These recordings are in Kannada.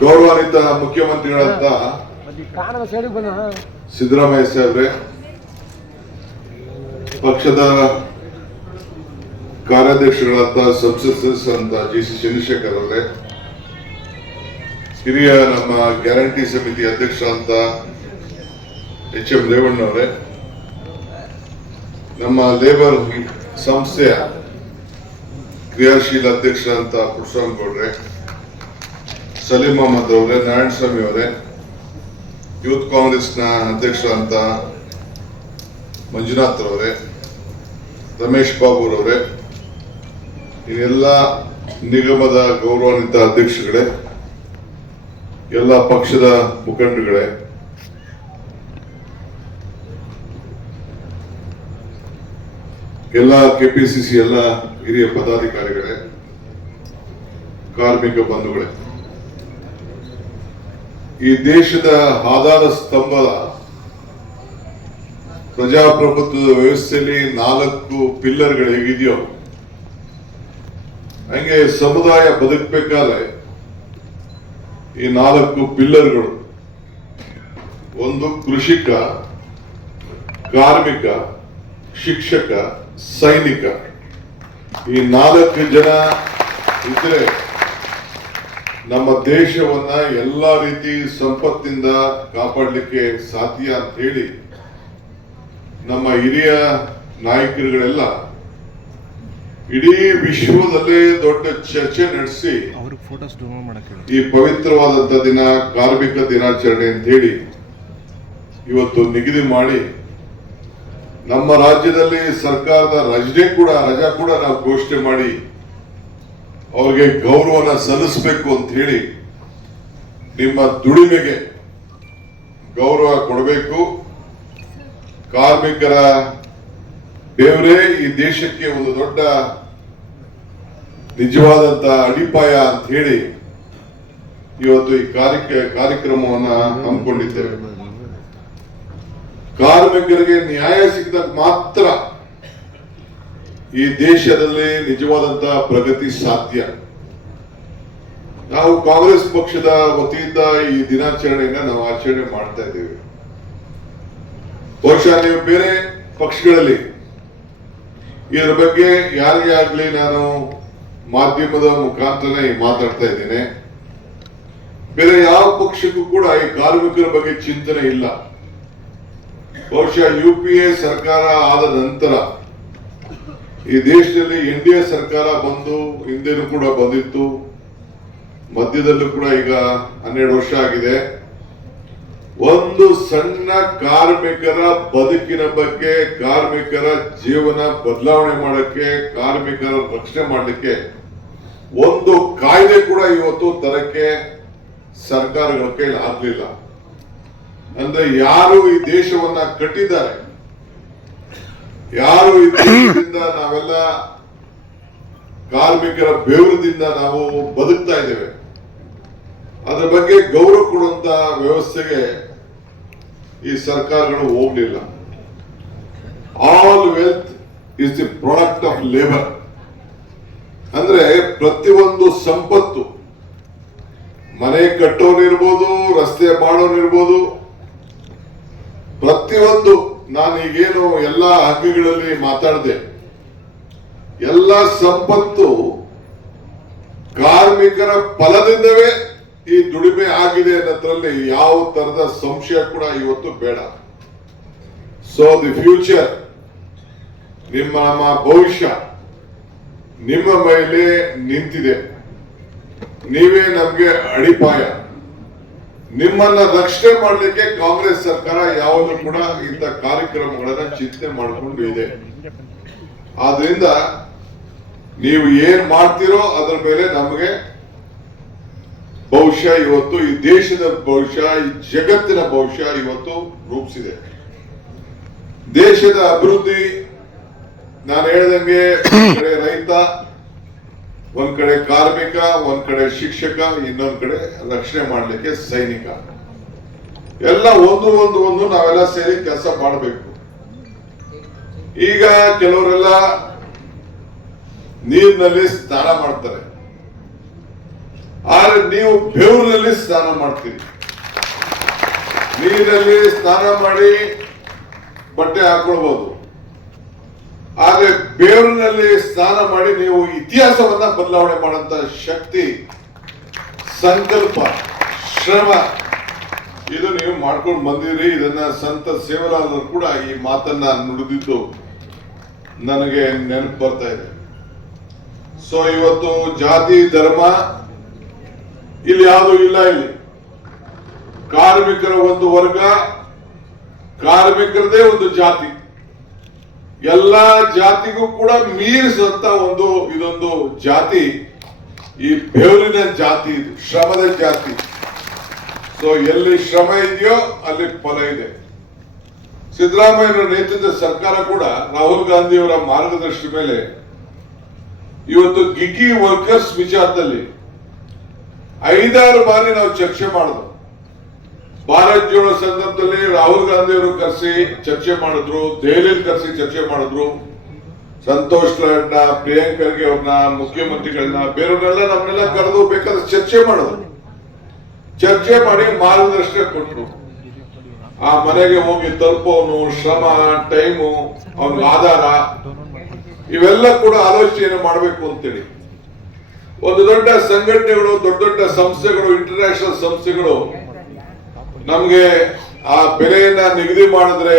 ಗೌರವಾನ್ವಿತ ಮುಖ್ಯಮಂತ್ರಿಗಳಂತ ಸಿದ್ದರಾಮಯ್ಯ ಸಾಹೇಬ್ರೆ, ಪಕ್ಷದ ಕಾರ್ಯಾಧ್ಯಕ್ಷಗಳಂತ ಸಂಸತ್ ಸದಸ್ಯರಂತ ಜಿ.ಸಿ. ಚಂದ್ರಶೇಖರ್ ಅವರೇ, ಹಿರಿಯ ನಮ್ಮ ಗ್ಯಾರಂಟಿ ಸಮಿತಿ ಅಧ್ಯಕ್ಷರಂತ ಎಚ್.ಎಂ. ರೇವಣ್ಣವರೇ, ನಮ್ಮ ಲೇಬರ್ ಸಂಸ್ಥೆಯ ಕ್ರಿಯಾಶೀಲ ಅಧ್ಯಕ್ಷರಂತ ಪುರುಷೋತ್ತಮ ಗೌಡ್ರೆ, ಸಲೀಂ ಅಹಮದ್ ಅವರೇ, ನಾರಾಯಣ ಸ್ವಾಮಿ ಅವರೇ, ಯೂತ್ ಕಾಂಗ್ರೆಸ್ನ ಅಧ್ಯಕ್ಷರಂತ ಮಂಜುನಾಥ್ ಅವರೇ, ರಮೇಶ್ ಬಾಬು ಅವರೇ, ಎಲ್ಲ ನಿಗಮದ ಗೌರವಾನ್ವಿತ ಅಧ್ಯಕ್ಷಗಳೇ, ಎಲ್ಲ ಪಕ್ಷದ ಮುಖಂಡರುಗಳೇ, ಎಲ್ಲ ಕೆಪಿಸಿಸಿ ಎಲ್ಲ ಹಿರಿಯ ಪದಾಧಿಕಾರಿಗಳೇ, ಕಾರ್ಮಿಕ ಬಂಧುಗಳೇ, ಈ ದೇಶದ ಆಧಾರ ಸ್ತಂಭದ ಪ್ರಜಾಪ್ರಭುತ್ವದ ವ್ಯವಸ್ಥೆಯಲ್ಲಿ 4 ಪಿಲ್ಲರ್ಗಳು ಹೇಗಿದೆಯೋ ಹಂಗೆ ಸಮುದಾಯ ಬದುಕಬೇಕಾದ್ರೆ ಈ 4 ಪಿಲ್ಲರ್ಗಳು, ಒಂದು ಕೃಷಿಕ, ಕಾರ್ಮಿಕ, ಶಿಕ್ಷಕ, ಸೈನಿಕ, ಈ 4 ಜನ ಇದ್ರೆ ನಮ್ಮ ದೇಶವನ್ನ ಎಲ್ಲಾ ರೀತಿ ಸಂಪತ್ತಿಂದ ಕಾಪಾಡಲಿಕ್ಕೆ ಸಾಧ್ಯ ಅಂತ ಹೇಳಿ ನಮ್ಮ ಹಿರಿಯ ನಾಯಕರುಗಳೆಲ್ಲ ಇಡೀ ವಿಶ್ವದಲ್ಲೇ ದೊಡ್ಡ ಚರ್ಚೆ ನಡೆಸಿ ಈ ಪವಿತ್ರವಾದಂತ ದಿನ ಕಾರ್ಮಿಕ ದಿನಾಚರಣೆ ಅಂತ ಹೇಳಿ ಇವತ್ತು ನಿಗದಿ ಮಾಡಿ ನಮ್ಮ ರಾಜ್ಯದಲ್ಲಿ ಸರ್ಕಾರದ ರಜಾ ಕೂಡ ನಾವು ಘೋಷಣೆ ಮಾಡಿ ಅವ್ರಿಗೆ ಗೌರವನ ಸಲ್ಲಿಸಬೇಕು ಅಂತ ಹೇಳಿ ನಿಮ್ಮ ದುಡಿಮೆಗೆ ಗೌರವ ಕೊಡಬೇಕು. ಕಾರ್ಮಿಕರ ಬೇವರೇ ಈ ದೇಶಕ್ಕೆ ಒಂದು ದೊಡ್ಡ ನಿಜವಾದಂತ ಅಡಿಪಾಯ ಅಂತ ಹೇಳಿ ಇವತ್ತು ಈ ಕಾರ್ಯಕ್ರಮವನ್ನ ಹಮ್ಮಿಕೊಂಡಿದ್ದೇವೆ. ಕಾರ್ಮಿಕರಿಗೆ ನ್ಯಾಯ ಸಿಕ್ಕಿದಾಗ ಮಾತ್ರ ಈ ದೇಶದಲ್ಲಿ ನಿಜವಾದಂತ ಪ್ರಗತಿ ಸಾಧ್ಯ. ನಾವು ಕಾಂಗ್ರೆಸ್ ಪಕ್ಷದ ವತಿಯಿಂದ ಈ ದಿನಾಚರಣೆಯನ್ನ ನಾವು ಆಚರಣೆ ಮಾಡ್ತಾ ಇದ್ದೇವೆ. ಬಹುಶಃ ನೀವು ಬೇರೆ ಪಕ್ಷಗಳಲ್ಲಿ ಇದರ ಬಗ್ಗೆ ಯಾರಿಗೇ ಆಗ್ಲಿ ನಾನು ಮಾಧ್ಯಮದ ಮುಖಾಂತರ ಮಾತಾಡ್ತಾ ಇದ್ದೇನೆ. ಬೇರೆ ಯಾವ ಪಕ್ಷಕ್ಕೂ ಕೂಡ ಈ ಕಾರ್ಮಿಕರ ಬಗ್ಗೆ ಚಿಂತನೆ ಇಲ್ಲ. ಬಹುಶಃ UPA ಸರ್ಕಾರ ಆದ ನಂತರ ಈ ದೇಶದಲ್ಲಿ NDA ಸರ್ಕಾರ ಬಂದು ಹಿಂದೆನೂ ಕೂಡ ಬಂದಿತ್ತು, ಮಧ್ಯದಲ್ಲೂ ಕೂಡ ಈಗ 12 ವರ್ಷ ಆಗಿದೆ. ಒಂದು ಸಣ್ಣ ಕಾರ್ಮಿಕರ ಬದುಕಿನ ಬಗ್ಗೆ, ಕಾರ್ಮಿಕರ ಜೀವನ ಬದಲಾವಣೆ ಮಾಡಕ್ಕೆ, ಕಾರ್ಮಿಕರ ರಕ್ಷಣೆ ಮಾಡಲಿಕ್ಕೆ ಒಂದು ಕಾಯ್ದೆ ಕೂಡ ಇವತ್ತು ತರಕ್ಕೆ ಸರ್ಕಾರಗಳ ಕೈಲಿ ಆಗ್ಲಿಲ್ಲ. ಅಂದ್ರೆ ಯಾರು ಈ ದೇಶವನ್ನ ಕಟ್ಟಿದ್ದಾರೆ, ಯಾರು ಈ ದೇಶದಿಂದ ನಾವೆಲ್ಲ ಕಾರ್ಮಿಕರ ಬೆವರದಿಂದ ನಾವು ಬದುಕ್ತಾ ಇದ್ದೇವೆ, ಅದರ ಬಗ್ಗೆ ಗೌರವ ಕೊಡುವಂತ ವ್ಯವಸ್ಥೆಗೆ ಈ ಸರ್ಕಾರಗಳು ಹೋಗ್ಲಿಲ್ಲ. All wealth is the product of labour. ಅಂದ್ರೆ ಪ್ರತಿಯೊಂದು ಸಂಪತ್ತು, ಮನೆ ಕಟ್ಟೋನಿರ್ಬೋದು, ರಸ್ತೆ ಮಾಡೋನಿರ್ಬೋದು, ಪ್ರತಿಯೊಂದು ನಾನು ಈಗೇನು ಎಲ್ಲ ಹಗ್ಗಗಳಲ್ಲಿ ಮಾತಾಡಿದೆ, ಎಲ್ಲ ಸಂಪತ್ತು ಕಾರ್ಮಿಕರ ಫಲದಿಂದವೇ ಈ ದುಡಿಮೆ ಆಗಿದೆ ಅನ್ನೋದ್ರಲ್ಲಿ ಯಾವ ತರದ ಸಂಶಯ ಕೂಡ ಇವತ್ತು ಬೇಡ. ಸೊ ದಿ ಫ್ಯೂಚರ್, ನಮ್ಮ ಭವಿಷ್ಯ ನಿಮ್ಮ ಮೇಲೆ ನಿಂತಿದೆ. ನೀವೇ ನಮ್ಗೆ ಅಡಿಪಾಯ. ನಿಮ್ಮನ್ನ ರಕ್ಷಣೆ ಮಾಡಲಿಕ್ಕೆ ಕಾಂಗ್ರೆಸ್ ಸರ್ಕಾರ ಯಾವಾಗಲೂ ಕೂಡ ಇಂಥ ಕಾರ್ಯಕ್ರಮಗಳನ್ನ ಚಿಂತನೆ ಮಾಡಿಕೊಂಡು ಇದೆ. ಆದ್ರಿಂದ ನೀವು ಏನ್ ಮಾಡ್ತೀರೋ ಅದರ ಮೇಲೆ ನಮಗೆ ಭವಿಷ್ಯ ಇವತ್ತು, ಈ ದೇಶದ ಭವಿಷ್ಯ, ಈ ಜಗತ್ತಿನ ಭವಿಷ್ಯ ಇವತ್ತು ರೂಪಿಸಿದೆ. ದೇಶದ ಅಭಿವೃದ್ಧಿ ನಾನು ಹೇಳ್ದಂಗೆ ಒಂದ್ ಕಡೆ ರೈತ, ಒಂದ್ ಕಡೆ ಕಾರ್ಮಿಕ, ಒಂದ್ ಕಡೆ ಶಿಕ್ಷಕ, ಇನ್ನೊಂದ್ ಕಡೆ ರಕ್ಷಣೆ ಮಾಡಲಿಕ್ಕೆ ಸೈನಿಕ, ಎಲ್ಲ ಒಂದು ನಾವೆಲ್ಲ ಸೇರಿ ಕೆಲಸ ಮಾಡಬೇಕು. ಈಗ ಕೆಲವರೆಲ್ಲ ನೀರಿನಲ್ಲಿ ಸ್ನಾನ ಮಾಡ್ತಾರೆ, ಆದ್ರೆ ನೀವು ಬೆವರಿನಲ್ಲಿ ಸ್ನಾನ ಮಾಡ್ತೀರಿ, ನೀರಲ್ಲಿ ಸ್ನಾನ ಮಾಡಿ ಬಟ್ಟೆ ಹಾಕೊಳ್ಬಹುದು, ಆದ್ರೆ ಬೆವರಿನಲ್ಲಿ ಸ್ನಾನ ಮಾಡಿ ನೀವು ಇತಿಹಾಸವನ್ನ ಬದಲಾವಣೆ ಮಾಡುವಂತ ಶಕ್ತಿ, ಸಂಕಲ್ಪ, ಶ್ರಮ ಇದು ನೀವು ಮಾಡ್ಕೊಂಡು ಬಂದಿರಿ. ಇದನ್ನ ಸಂತ ಸೇವಲಾದರು ಕೂಡ ಈ ಮಾತನ್ನ ನುಡಿದಿದ್ದು ನನಗೆ ನೆನಪು ಬರ್ತಾ ಇದೆ. ಸೊ ಇವತ್ತು ಜಾತಿ ಧರ್ಮ ಇಲ್ಲಿ ಯಾವುದು ಇಲ್ಲ. ಇಲ್ಲಿ ಕಾರ್ಮಿಕರ ಒಂದು ವರ್ಗ, ಕಾರ್ಮಿಕರದೇ ಒಂದು ಜಾತಿ, ಎಲ್ಲಾ ಜಾತಿಗೂ ಕೂಡ ಮೀರಿಸಂತ ಇದೊಂದು ಜಾತಿ ಈ ಬೆವರಿನ ಜಾತಿ, ಇದು ಶ್ರಮದ ಜಾತಿ. ಸೊ ಎಲ್ಲಿ ಶ್ರಮ ಇದೆಯೋ ಅಲ್ಲಿ ಫಲ ಇದೆ. ಸಿದ್ದರಾಮಯ್ಯರ ನೇತೃತ್ವದ ಸರ್ಕಾರ ಕೂಡ ರಾಹುಲ್ ಗಾಂಧಿಯವರ ಮಾರ್ಗದರ್ಶನ ಮೇಲೆ ಇವತ್ತು ಗಿಗಿ ವರ್ಕರ್ಸ್ ವಿಚಾರದಲ್ಲಿ 5-6 ಬಾರಿ ನಾವು ಚರ್ಚೆ ಮಾಡಿದ್ವು. ಭಾರತ್ ಜೋಡೋ ಸಂದರ್ಭದಲ್ಲಿ ರಾಹುಲ್ ಗಾಂಧಿ ಅವರು ಕರೆಸಿ ಚರ್ಚೆ ಮಾಡಿದ್ರು, ದೆಹಲಿಯಲ್ಲಿ ಕರೆಸಿ ಚರ್ಚೆ ಮಾಡಿದ್ರು, ಸಂತೋಷ್ ಲಾಡ್ನ, ಪ್ರಿಯಾಂಕ್ ಖರ್ಗೆ ಅವ್ರನ್ನ, ಮುಖ್ಯಮಂತ್ರಿಗಳನ್ನ, ಬೇರೆಯವರೆಲ್ಲ ನಮ್ಮನ್ನೆಲ್ಲ ಕರೆದು ಬೇಕಾದ್ರೆ ಚರ್ಚೆ ಮಾಡಿದ್ರು. ಚರ್ಚೆ ಮಾಡಿ ಮಾರ್ಗದರ್ಶನ ಕೊಟ್ಟರು. ಆ ಮನೆಗೆ ಹೋಗಿ ತಲುಪೋನು ಶ್ರಮ, ಟೈಮು, ಅವನ ಆಧಾರ ಇವೆಲ್ಲ ಕೂಡ ಆಲೋಚನೆ ಮಾಡಬೇಕು ಅಂತೇಳಿ ಒಂದು ದೊಡ್ಡ ಸಂಘಟನೆಗಳು, ದೊಡ್ಡ ದೊಡ್ಡ ಸಂಸ್ಥೆಗಳು, ಇಂಟರ್ನ್ಯಾಷನಲ್ ಸಂಸ್ಥೆಗಳು ನಮ್ಗೆ ಆ ಬೆಲೆಯನ್ನ ನಿಗದಿ ಮಾಡಿದ್ರೆ,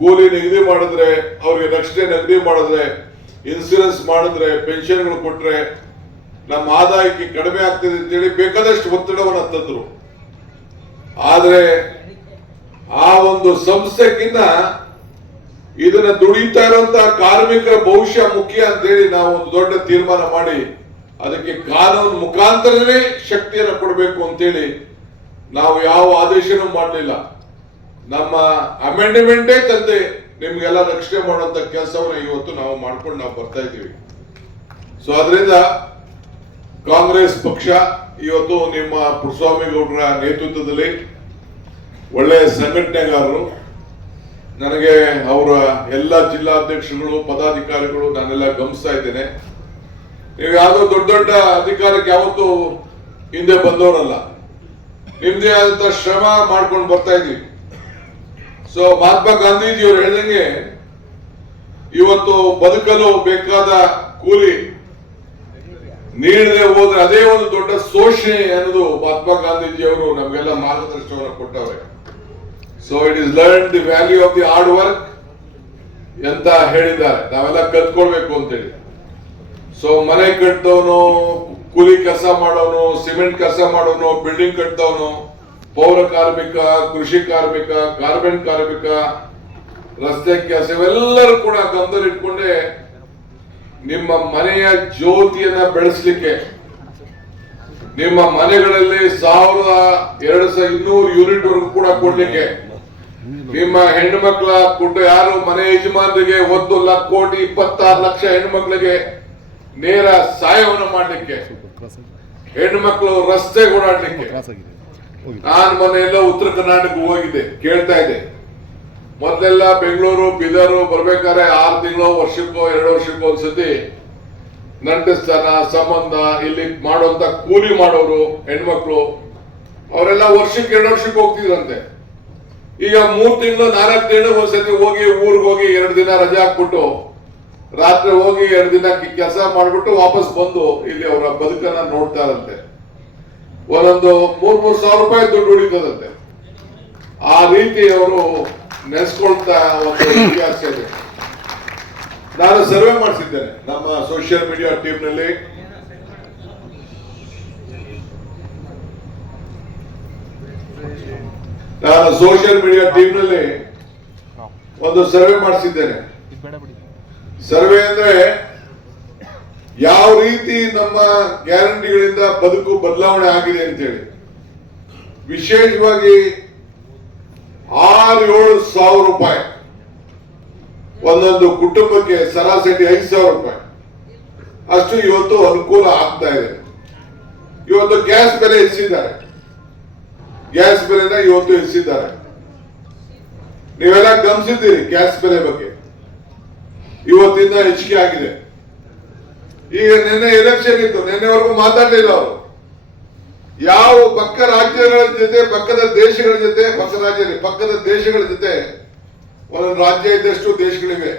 ಕೂಲಿ ನಿಗದಿ ಮಾಡಿದ್ರೆ, ಅವ್ರಿಗೆ ರಕ್ಷಣೆ ನಿಗದಿ ಮಾಡಿದ್ರೆ, ಇನ್ಸೂರೆನ್ಸ್ ಮಾಡಿದ್ರೆ, ಪೆನ್ಷನ್ಗಳು ಕೊಟ್ರೆ ನಮ್ಮ ಆದಾಯಕ್ಕೆ ಕಡಿಮೆ ಆಗ್ತದೆ ಅಂತೇಳಿ ಬೇಕಾದಷ್ಟು ಒತ್ತಡವನ್ನು ತಂದ್ರು. ಆದ್ರೆ ಆ ಒಂದು ಸಂಸ್ಥೆಗಿನ್ನ ಇದನ್ನ ದುಡಿತಾ ಇರುವಂತಹ ಕಾರ್ಮಿಕರ ಭವಿಷ್ಯ ಮುಖ್ಯ ಅಂತೇಳಿ ನಾವು ಒಂದು ದೊಡ್ಡ ತೀರ್ಮಾನ ಮಾಡಿ ಅದಕ್ಕೆ ಕಾನೂನು ಮುಖಾಂತರನೇ ಶಕ್ತಿಯನ್ನು ಕೊಡಬೇಕು ಅಂತೇಳಿ ನಾವು ಯಾವ ಆದೇಶನೂ ಮಾಡಲಿಲ್ಲ. ನಮ್ಮ ಅಮೆಂಡ್ಮೆಂಟೇ ತಂದೆ ನಿಮ್ಗೆಲ್ಲ ರಕ್ಷಣೆ ಮಾಡುವಂತ ಕೆಲಸವನ್ನ ಇವತ್ತು ನಾವು ಮಾಡ್ಕೊಂಡು ನಾವು ಬರ್ತಾ ಇದ್ದೀವಿ. ಸೊ ಅದರಿಂದ ಕಾಂಗ್ರೆಸ್ ಪಕ್ಷ ಇವತ್ತು ನಿಮ್ಮ ಪುರಸ್ವಾಮಿ ಗೌಡರ ನೇತೃತ್ವದಲ್ಲಿ ಒಳ್ಳೆಯ ಸಂಘಟನೆಗಾರರು, ನನಗೆ ಅವರ ಎಲ್ಲ ಜಿಲ್ಲಾಧ್ಯಕ್ಷಗಳು, ಪದಾಧಿಕಾರಿಗಳು ನಾನೆಲ್ಲ ಗಮನಿಸ್ತಾ ಇದ್ದೇನೆ. ನೀವು ಯಾವುದೋ ದೊಡ್ಡ ದೊಡ್ಡ ಅಧಿಕಾರಕ್ಕೆ ಯಾವತ್ತೂ ಹಿಂದೆ ಬಂದವರಲ್ಲ, ನಿಮ್ದೇ ಆದಂತ ಶ್ರಮ ಮಾಡ್ಕೊಂಡು ಬರ್ತಾ ಇದ್ದೀವಿ. ಸೊ ಮಹಾತ್ಮ ಗಾಂಧೀಜಿಯವರು ಹೇಳಿದಂಗೆ ಇವತ್ತು ಬದುಕಲು ಬೇಕಾದ ಕೂಲಿ ನೀಡದೆ ಹೋದ್ರೆ ಅದೇ ಒಂದು ದೊಡ್ಡ ಶೋಷಣೆ ಅನ್ನೋದು ಮಹಾತ್ಮ ಗಾಂಧೀಜಿಯವರು ನಮಗೆಲ್ಲ ಮಾರ್ಗದರ್ಶನವನ್ನು ಕೊಟ್ಟವ್ರೆ. So it is learn the value of the hard work ಅಂತ ಹೇಳಿದ್ದಾರೆ. ನಾವೆಲ್ಲ ಕಲ್ತ್ಕೊಳ್ಬೇಕು ಅಂತೇಳಿ. ಸೊ ಮನೆ ಕಟ್ಟದವನು, ಕೂಲಿ ಕೆಲಸ ಮಾಡೋನು, ಸಿಮೆಂಟ್ ಕೆಲಸ ಮಾಡೋನು, ಬಿಲ್ಡಿಂಗ್ ಕಟ್ಟದವನು, ಪೌರ ಕಾರ್ಮಿಕ, ಕೃಷಿ ಕಾರ್ಮಿಕ, ಗಾರ್ಮೆಂಟ್ ಕಾರ್ಮಿಕ, ರಸ್ತೆ ಕೆಲಸ ಇವೆಲ್ಲರೂ ಕೂಡ ಗಮನದಲ್ಲಿ ಇಟ್ಕೊಂಡೆ ನಿಮ್ಮ ಮನೆಯ ಜ್ಯೋತಿಯನ್ನ ಬೆಳೆಸಲಿಕ್ಕೆ, ನಿಮ್ಮ ಮನೆಗಳಲ್ಲಿ 1200 ಯೂನಿಟ್ ವರೆಗೂ ಕೂಡ ಕೊಡ್ಲಿಕ್ಕೆ, ನಿಮ್ಮ ಹೆಣ್ಣು ಮಕ್ಕಳ ಯಾರು ಮನೆ ಯಜಮಾನರಿಗೆ 1,26,00,000 ಹೆಣ್ಮಕ್ಳಿಗೆ ನೇರ ಸಹಾಯವನ್ನು ಮಾಡಲಿಕ್ಕೆ, ಹೆಣ್ಣು ಮಕ್ಕಳು ರಸ್ತೆ ಓಡಾಡ್ಲಿಕ್ಕೆ. ನಾನು ಮೊನ್ನೆಲ್ಲ ಉತ್ತರ ಕರ್ನಾಟಕ ಹೋಗಿದ್ದೆ, ಕೇಳ್ತಾ ಇದ್ದೆ. ಮೊದಲೆಲ್ಲ ಬೆಂಗಳೂರು, ಬೀದರ್ ಬರ್ಬೇಕಾದ್ರೆ 6 ತಿಂಗಳು, ವರ್ಷಕ್ಕೋ 2 ವರ್ಷಕ್ಕೋ ಒಂದ್ಸತಿ ನಂಟಿಸ್ತಾನ ಸಂಬಂಧ ಇಲ್ಲಿ ಮಾಡುವಂತ ಕೂಲಿ ಮಾಡೋರು ಹೆಣ್ಮಕ್ಳು ಅವರೆಲ್ಲ ವರ್ಷಕ್ಕೆ 2 ವರ್ಷಕ್ಕೆ ಹೋಗ್ತಿದ್ರಂತೆ. ಈಗ 3 ತಿಂಗಳು 4 ತಿಂಗಳು ಒಂದ್ಸತಿ ಹೋಗಿ ಊರಿಗೆ ಹೋಗಿ 2 ದಿನ ರಜೆ ಹಾಕ್ಬಿಟ್ಟು ರಾತ್ರಿ ಹೋಗಿ 2 ದಿನ ಕೆಲಸ ಮಾಡ್ಬಿಟ್ಟು ವಾಪಸ್ ಬಂದು ಇಲ್ಲಿ ಅವರ ಬದುಕನ್ನ ನೋಡ್ತಾ ಇರಂತೆ. ಒಂದೊಂದು 3,000 ರೂಪಾಯಿ ದುಡ್ಡು ಉಳಿತದಂತೆ. ಆ ರೀತಿ ಅವರು ನೆನೆಸ್ಕೊಳ್ತಾ ಒಂದು ಇತಿಹಾಸ ಇದೆ. ನಾನು ಸರ್ವೆ ಮಾಡಿಸಿದ್ದೇನೆ ನಮ್ಮ ಸೋಷಿಯಲ್ ಮೀಡಿಯಾ ಟೀಮ್ ನಲ್ಲಿ. ಒಂದು ಸರ್ವೆ ಮಾಡಿಸಿದ್ದೇನೆ. ಸರ್ವೆ ಅಂದ್ರೆ ಯಾವ ರೀತಿ ನಮ್ಮ ಗ್ಯಾರಂಟಿಗಳಿಂದ ಬದುಕು ಬದಲಾವಣೆ ಆಗಿದೆ ಅಂತೇಳಿ. ವಿಶೇಷವಾಗಿ 6-7 ಸಾವಿರ ರೂಪಾಯಿ ಒಂದೊಂದು ಕುಟುಂಬಕ್ಕೆ ಸರಾಸರಿ 5,000 ರೂಪಾಯಿ ಅಷ್ಟು ಇವತ್ತು ಅನುಕೂಲ ಆಗ್ತಾ ಇದೆ. ಇವತ್ತು ಗ್ಯಾಸ್ ಬೆಲೆ ಹೆಚ್ಚಿದ್ದಾರೆ, ಗ್ಯಾಸ್ ಬೆಲೆನ ಇವತ್ತು ಹೆಚ್ಚಿದ್ದಾರೆ. ನೀವೆಲ್ಲ ಗಮನಿಸಿದ್ದೀರಿ ಗ್ಯಾಸ್ ಬೆಲೆ ಬಗ್ಗೆ ಇವತ್ತಿಂದ ಹೆಚ್ಚಿಗೆ ಆಗಿದೆ. ಈಗ ನಿನ್ನೆ ಎಲೆಕ್ಷನ್ ಇತ್ತು, ನಿನ್ನೆವರೆಗೂ ಮಾತಾಡಲಿಲ್ಲ ಅವರು. ಯಾವ ಪಕ್ಕ ರಾಜ್ಯಗಳ ಜೊತೆ ಪಕ್ಕದ ದೇಶಗಳ ಜೊತೆ ಪಕ್ಕದ ದೇಶಗಳ ಜೊತೆ ಒಂದೊಂದು ರಾಜ್ಯ ಇದ್ದಷ್ಟು ದೇಶಗಳಿವೆ.